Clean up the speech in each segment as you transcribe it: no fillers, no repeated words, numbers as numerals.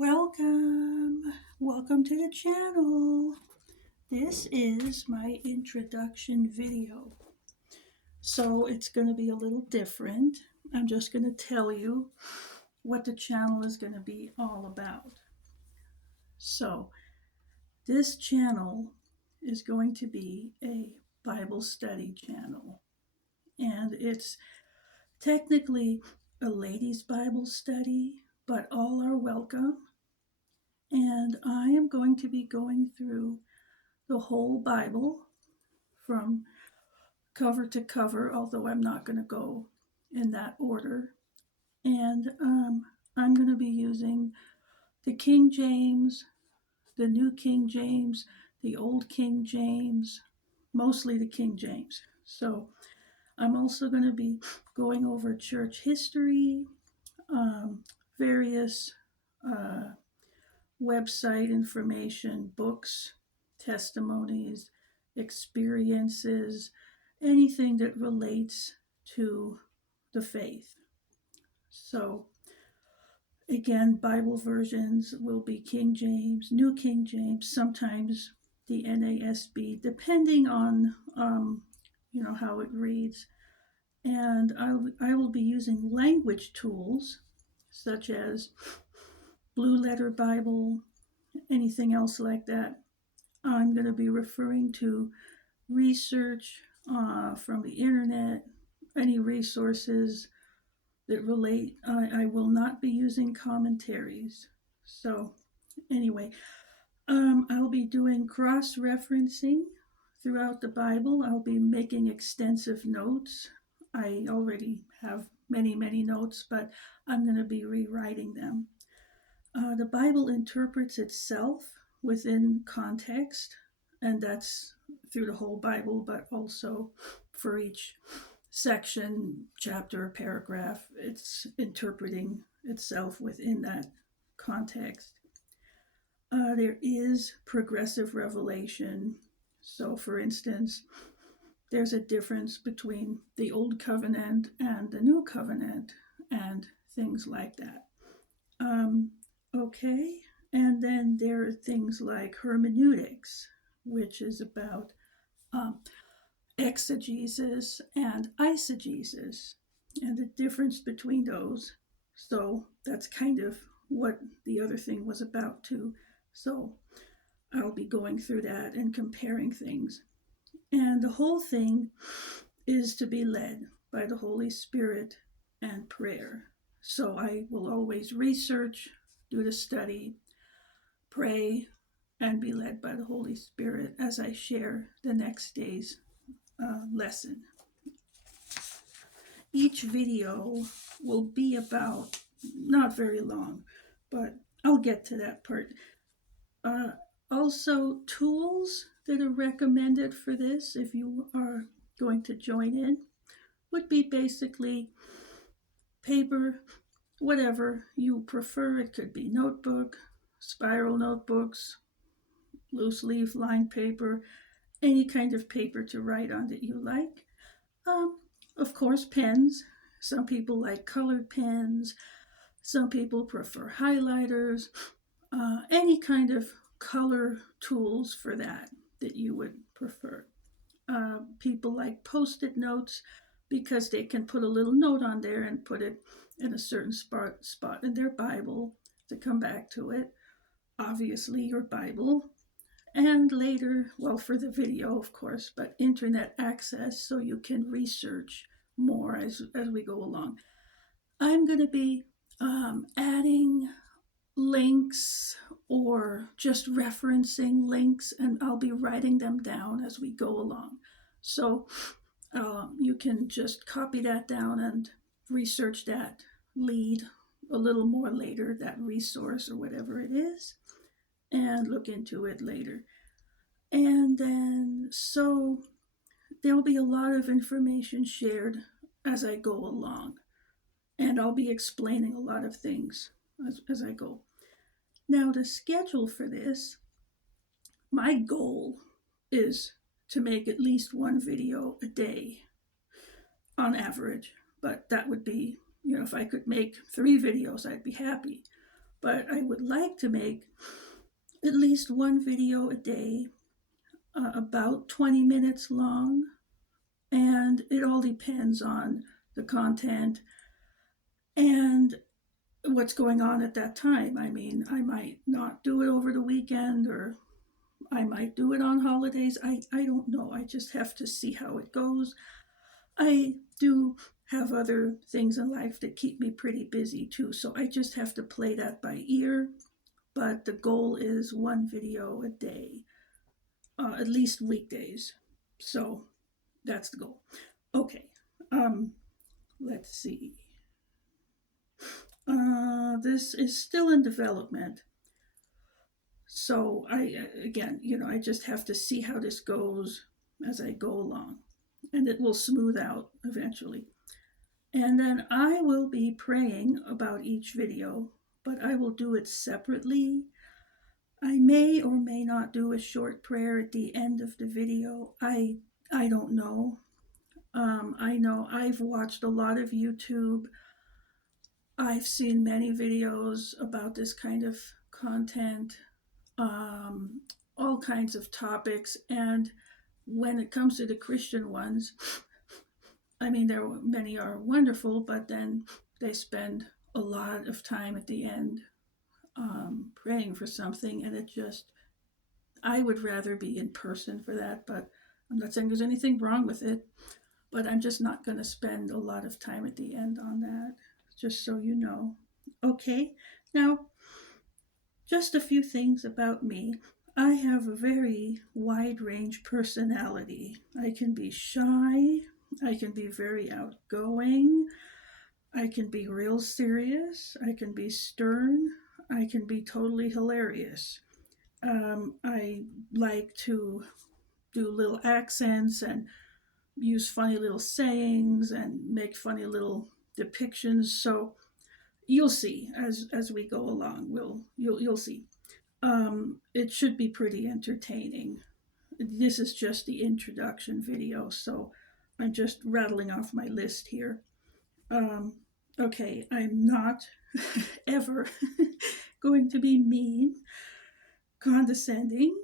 Welcome to the channel. This is my introduction video. So it's going to be a little different. I'm just going to tell you what the channel is going to be all about. So this channel is going to be a Bible study channel. And it's technically a ladies' Bible study, but all are welcome. And I am going to be going through the whole Bible from cover to cover, although I'm not going to go in that order. And I'm going to be using the King James, the New King James, the Old King James, mostly the King James. So I'm also going to be going over church history, various uh, website information, books, testimonies, experiences, anything that relates to the faith. So, again, Bible versions will be King James, New King James, sometimes the NASB, depending on how it reads. And I will be using language tools such as Blue Letter Bible, anything else like that. I'm going to be referring to research from the internet, any resources that relate. I will not be using commentaries. So, anyway, I'll be doing cross referencing throughout the Bible. I'll be making extensive notes. I already have many, many notes, but I'm going to be rewriting them. The Bible interprets itself within context, and that's through the whole Bible, but also for each section, chapter, paragraph, it's interpreting itself within that context. There is progressive revelation. So, for instance, there's a difference between the Old Covenant and the New Covenant, and things like that. Okay, and then there are things like hermeneutics, which is about exegesis and eisegesis and the difference between those. So that's kind of what the other thing was about too. So I'll be going through that and comparing things. And the whole thing is to be led by the Holy Spirit and prayer. So I will always research, do the study, pray, and be led by the Holy Spirit as I share the next day's lesson. Each video will be about not very long, but I'll get to that part. Also, tools that are recommended for this, if you are going to join in, would be basically paper, whatever you prefer. It could be notebook, spiral notebooks, loose leaf lined paper, any kind of paper to write on that you like. Of course, pens. Some people like colored pens. Some people prefer highlighters. Any kind of color tools for that you would prefer. People like post-it notes because they can put a little note on there and put it in a certain spot in their Bible to come back to it. Obviously, your Bible. And later, well, for the video, of course, but internet access so you can research more as we go along. I'm going to be adding links or just referencing links, and I'll be writing them down as we go along. So you can just copy that down and research that lead a little more later, that resource or whatever it is, and look into it later. And then, so there'll be a lot of information shared as I go along. And I'll be explaining a lot of things as I go. Now, the schedule for this, my goal is to make at least one video a day on average. But that would be, if I could make 3 videos, I'd be happy. but I would like to make at least one video a day, about 20 minutes long, and it all depends on the content and what's going on at that time. I mean, I might not do it over the weekend, or I might do it on holidays. I don't know. I just have to see how it goes. I do have other things in life that keep me pretty busy too, so I just have to play that by ear. But the goal is one video a day, at least weekdays. So that's the goal. Okay, let's see. This is still in development. So I just have to see how this goes as I go along, and it will smooth out eventually. And then I will be praying about each video, but I will do it separately. I may or may not do a short prayer at the end of the video. I don't know. I know I've watched a lot of YouTube. I've seen many videos about this kind of content, all kinds of topics. And when it comes to the Christian ones, I mean, many are wonderful, but then they spend a lot of time at the end praying for something, and I would rather be in person for that. But I'm not saying there's anything wrong with it, but I'm just not going to spend a lot of time at the end on that, just so you know. Okay, now, just a few things about me. I have a very wide range personality. I can be shy, I can be very outgoing, I can be real serious, I can be stern, I can be totally hilarious. I like to do little accents and use funny little sayings and make funny little depictions. So you'll see as we go along. You'll see. It should be pretty entertaining. This is just the introduction video, so I'm just rattling off my list here. Okay, I'm not ever going to be mean, condescending,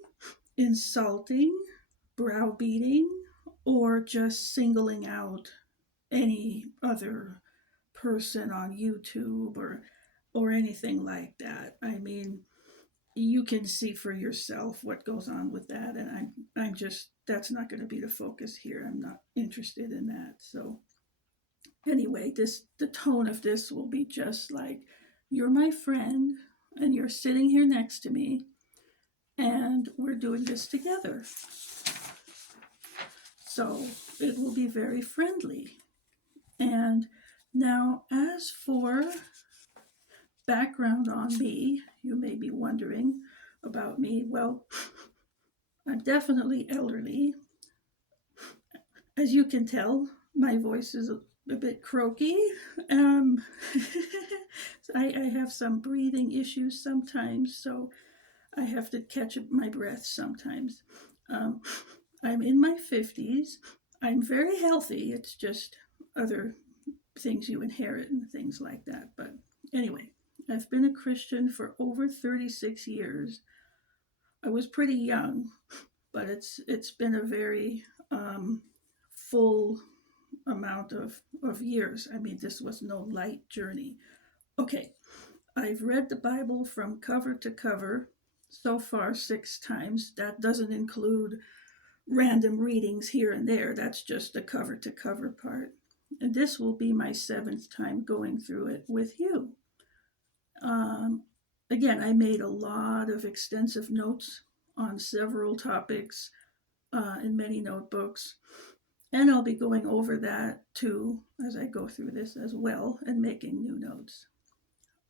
insulting, browbeating, or just singling out any other person on YouTube or anything like that. I mean, you can see for yourself what goes on with that, and I'm just that's not going to be the focus here. I'm not interested in that. So anyway, the tone of this will be just like, you're my friend and you're sitting here next to me and we're doing this together. So it will be very friendly. And now, as for background on me, you may be wondering about me. Well, I'm definitely elderly. As you can tell, my voice is a bit croaky. I have some breathing issues sometimes, so I have to catch my breath sometimes. I'm in my 50s. I'm very healthy. It's just other things you inherit and things like that. But anyway, I've been a Christian for over 36 years. I was pretty young, but it's been a very full amount of years. I mean, this was no light journey. Okay, I've read the Bible from cover to cover so far 6 times. That doesn't include random readings here and there. That's just the cover to cover part. And this will be my 7th time going through it with you. Again, I made a lot of extensive notes on several topics in many notebooks. And I'll be going over that too as I go through this as well and making new notes.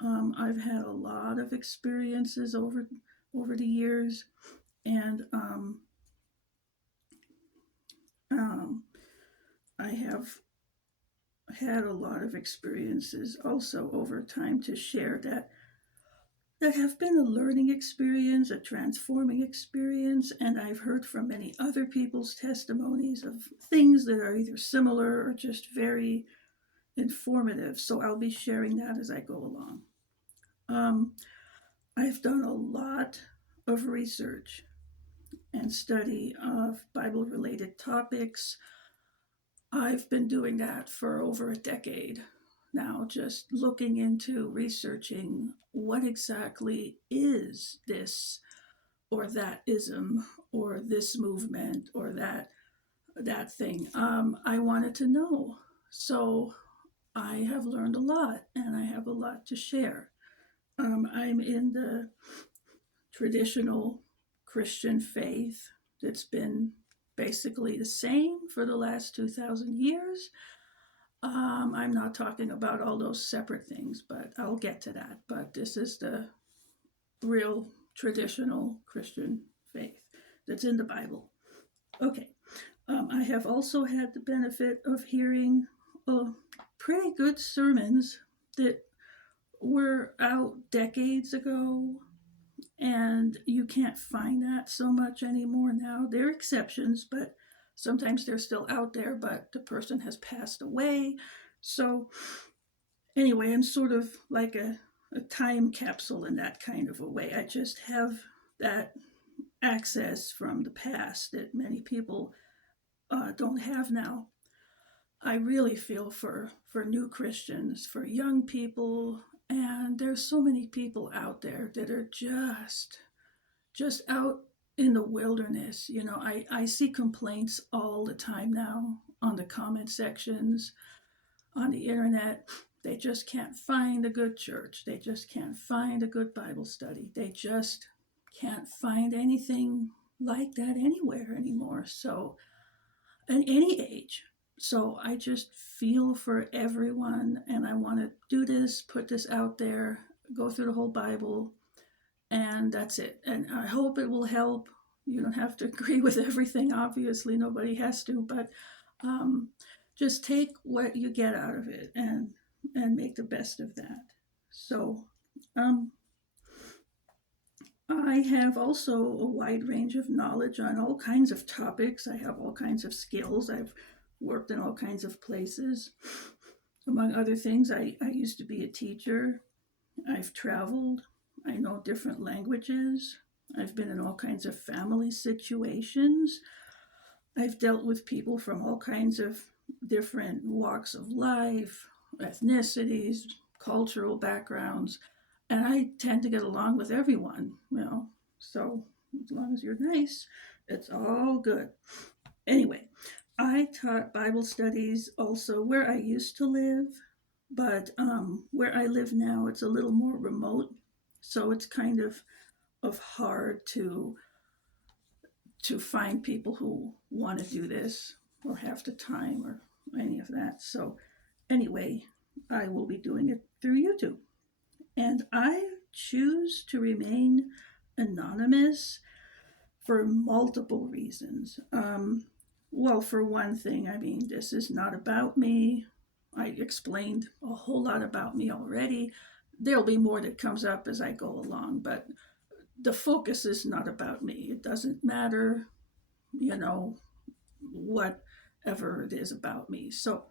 I've had a lot of experiences over the years, and I have had a lot of experiences also over time to share that have been a learning experience, a transforming experience, and I've heard from many other people's testimonies of things that are either similar or just very informative. So I'll be sharing that as I go along. I've done a lot of research and study of Bible related topics. I've been doing that for over a decade now, just looking into researching what exactly is this or that ism or this movement or that thing. I wanted to know. So I have learned a lot and I have a lot to share. I'm in the traditional Christian faith that's been basically the same for the last 2,000 years. I'm not talking about all those separate things, but I'll get to that. But this is the real traditional Christian faith that's in the Bible. Okay. I have also had the benefit of hearing pretty good sermons that were out decades ago, and you can't find that so much anymore now. There are exceptions, but sometimes they're still out there, but the person has passed away. So, anyway, I'm sort of like a time capsule in that kind of a way. I just have that access from the past that many people don't have now. I really feel for new Christians, for young people, and there's so many people out there that are just out in the wilderness. You know, I see complaints all the time now on the comment sections on the internet. They just can't find a good church. They just can't find a good Bible study. They just can't find anything like that anywhere anymore. So, at any age. So I just feel for everyone and I want to do this, put this out there, go through the whole Bible, and that's it. And I hope it will help. You don't have to agree with everything, obviously, nobody has to, but um, just take what you get out of it and make the best of that. So, um, I have also a wide range of knowledge on all kinds of topics. I have all kinds of skills. I've worked in all kinds of places. Among other things, I used to be a teacher. I've traveled. I know different languages. I've been in all kinds of family situations. I've dealt with people from all kinds of different walks of life, ethnicities, cultural backgrounds, and I tend to get along with everyone, you know. So as long as you're nice, it's all good. Anyway, I taught Bible studies also where I used to live, but where I live now, it's a little more remote, so it's kind of hard to find people who want to do this or have the time or any of that. So anyway, I will be doing it through YouTube. And I choose to remain anonymous for multiple reasons. Well, for one thing, I mean, this is not about me. I explained a whole lot about me already. There'll be more that comes up as I go along, but the focus is not about me. It doesn't matter, you know, whatever it is about me. So,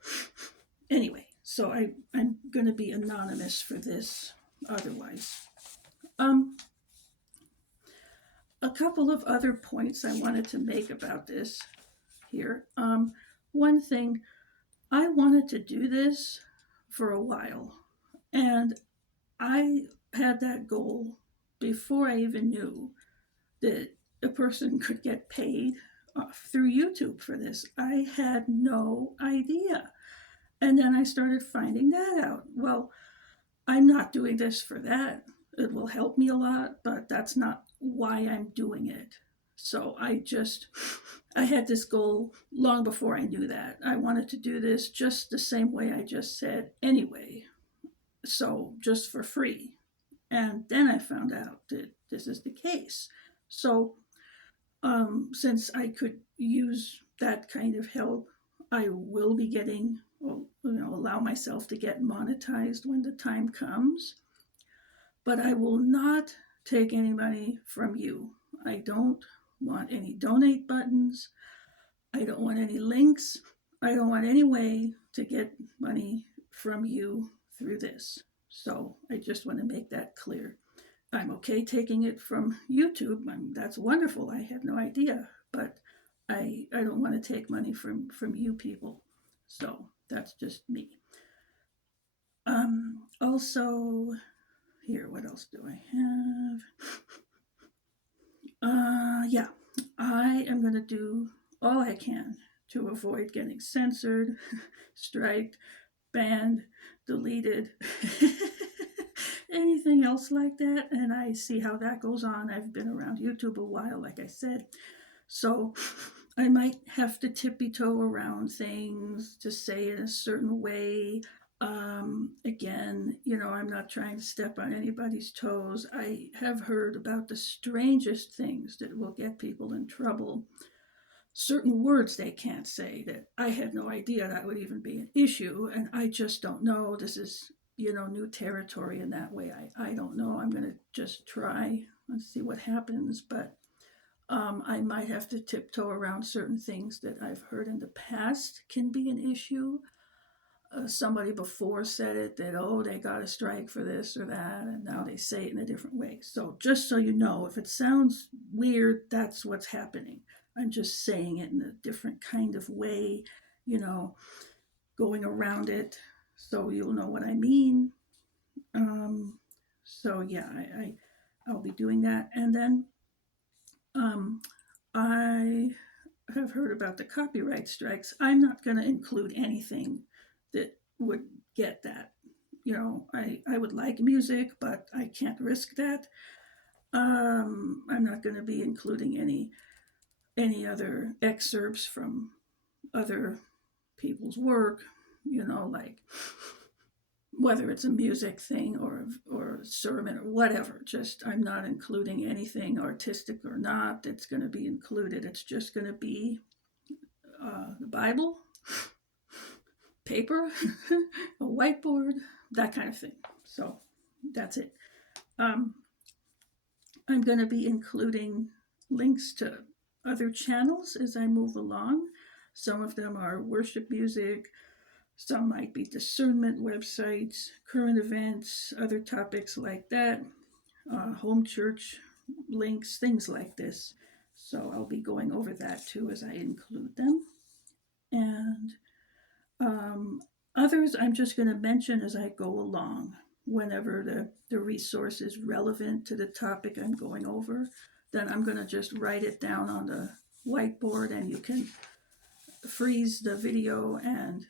anyway, so I'm going to be anonymous for this otherwise. Um, a couple of other points I wanted to make about this here. One thing, I wanted to do this for a while, and I had that goal before I even knew that a person could get paid through YouTube for this. I had no idea. And then I started finding that out. Well, I'm not doing this for that. It will help me a lot, but that's not why I'm doing it. So I had this goal long before I knew that. I wanted to do this just the same way I just said anyway. So just for free. And then I found out that this is the case. So since I could use that kind of help, I will be getting, allow myself to get monetized when the time comes. But I will not take any money from you. I don't want any donate buttons. I don't want any links. I don't want any way to get money from you through this. So I just want to make that clear. I'm okay taking it from YouTube. That's wonderful. I had no idea, but I don't want to take money from you people. So that's just me. Also, here, what else do I have? Yeah, I am going to do all I can to avoid getting censored, striked, banned, deleted, anything else like that. And I see how that goes on. I've been around YouTube a while, like I said. So I might have to tippy toe around things to say it a certain way. Again, I'm not trying to step on anybody's toes. I have heard about the strangest things that will get people in trouble. Certain words they can't say that I had no idea that would even be an issue, and I just don't know. This is, new territory in that way. I don't know. I'm going to just try and see what happens, but I might have to tiptoe around certain things that I've heard in the past can be an issue. Somebody before said it that, oh, they got a strike for this or that, and now they say it in a different way. So just so you know, if it sounds weird, that's what's happening. I'm just saying it in a different kind of way, you know, going around it so you'll know what I mean. So yeah, I'll be doing that. And then I have heard about the copyright strikes. I'm not going to include anything that would get that. I would like music, but I can't risk that. I'm not going to be including any other excerpts from other people's work, like whether it's a music thing or a sermon or whatever. Just I'm not including anything artistic or not that's going to be included. It's just going to be the Bible, paper, a whiteboard, that kind of thing. So that's it. I'm going to be including links to other channels as I move along. Some of them are worship music, some might be discernment websites, current events, other topics like that, home church links, things like this. So I'll be going over that too as I include them. And others I'm just going to mention as I go along whenever the resource is relevant to the topic I'm going over. Then I'm going to just write it down on the whiteboard, and you can freeze the video and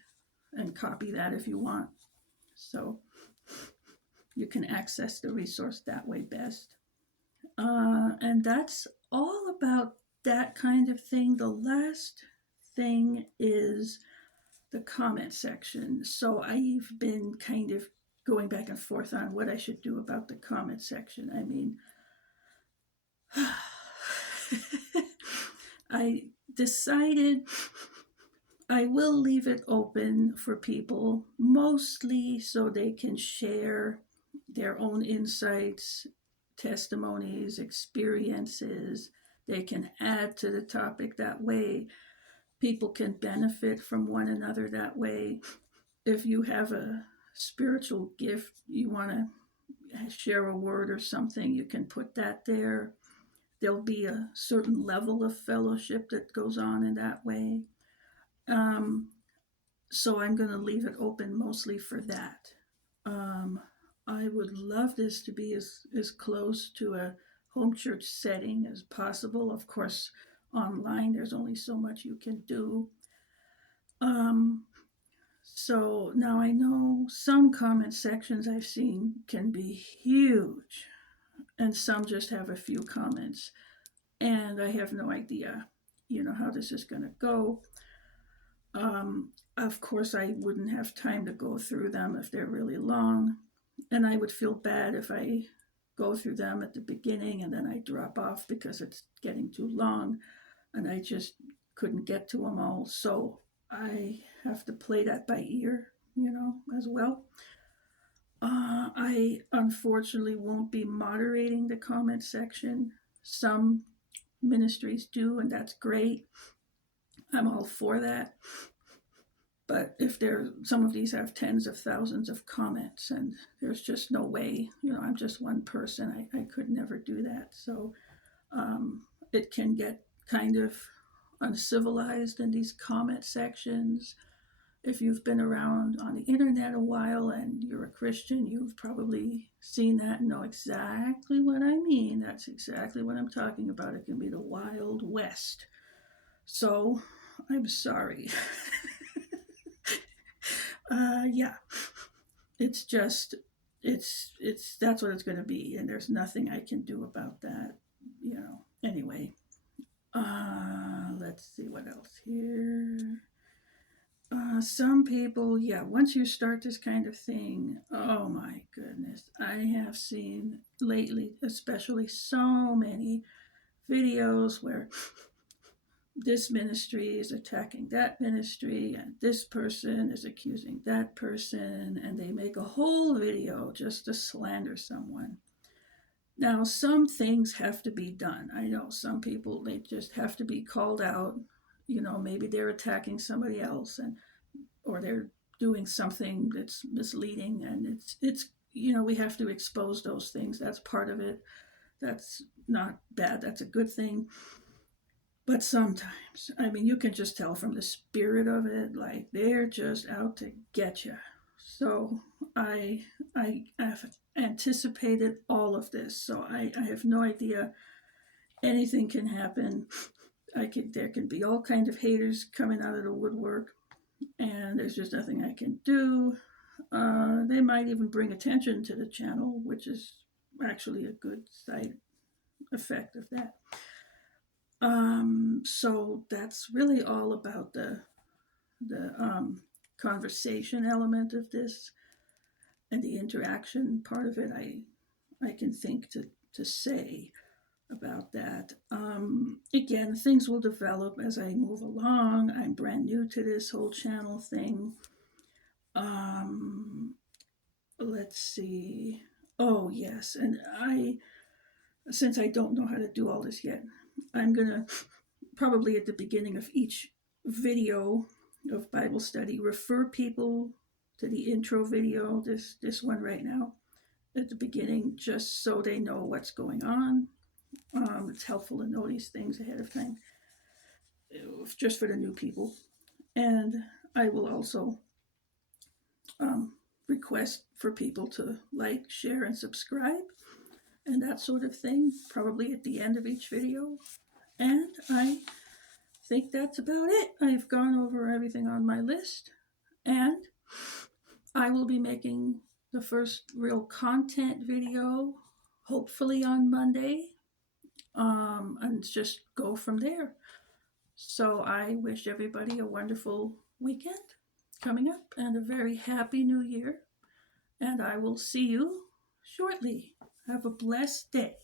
copy that if you want. So you can access the resource that way best. And that's all about that kind of thing. The last thing is the comment section. So I've been kind of going back and forth on what I should do about the comment section. I mean, I decided I will leave it open for people, mostly so they can share their own insights, testimonies, experiences. They can add to the topic that way. People can benefit from one another that way. If you have a spiritual gift, you want to share a word or something, you can put that there. There'll be a certain level of fellowship that goes on in that way. So I'm going to leave it open mostly for that. I would love this to be as close to a home church setting as possible. Of course, online, there's only so much you can do. So now I know some comment sections I've seen can be huge, and some just have a few comments. And I have no idea, how this is going to go. Of course, I wouldn't have time to go through them if they're really long. And I would feel bad if I go through them at the beginning and then I drop off because it's getting too long and I just couldn't get to them all. So I have to play that by ear, as well. I unfortunately won't be moderating the comment section. Some ministries do, and that's great. I'm all for that. But if some of these have tens of thousands of comments, and there's just no way, I'm just one person. I could never do that. So it can get kind of uncivilized in these comment sections. If you've been around on the internet a while and you're a Christian, you've probably seen that and know exactly what I mean. That's exactly what I'm talking about. It can be the Wild West. So I'm sorry. Yeah, it's just, that's what it's going to be, and there's nothing I can do about that. Anyway, let's see what else here. Some people, yeah, once you start this kind of thing, oh my goodness, I have seen lately, especially so many videos where this ministry is attacking that ministry and this person is accusing that person, and they make a whole video just to slander someone. Now, some things have to be done. I know some people, they just have to be called out. Maybe they're attacking somebody else, or they're doing something that's misleading, and it's we have to expose those things. That's part of it. That's not bad. That's a good thing. But sometimes, I mean, you can just tell from the spirit of it, like they're just out to get you. So I have anticipated all of this. So I have no idea. Anything can happen. There can be all kind of haters coming out of the woodwork, and there's just nothing I can do. They might even bring attention to the channel, which is actually a good side effect of that. So that's really all about the conversation element of this, and the interaction part of it. I can think to say about that. Again, things will develop as I move along. I'm brand new to this whole channel thing. Let's see. Oh yes, and since I don't know how to do all this yet, I'm gonna probably at the beginning of each video of Bible study refer people to the intro video, this one right now, at the beginning, just so they know what's going on. It's helpful to know these things ahead of time, just for the new people. And I will also request for people to like, share, and subscribe, and that sort of thing, probably at the end of each video. And I think that's about it. I've gone over everything on my list, and I will be making the first real content video hopefully on Monday, and just go from there. So I wish everybody a wonderful weekend coming up and a very happy new year, and I will see you shortly. Have a blessed day.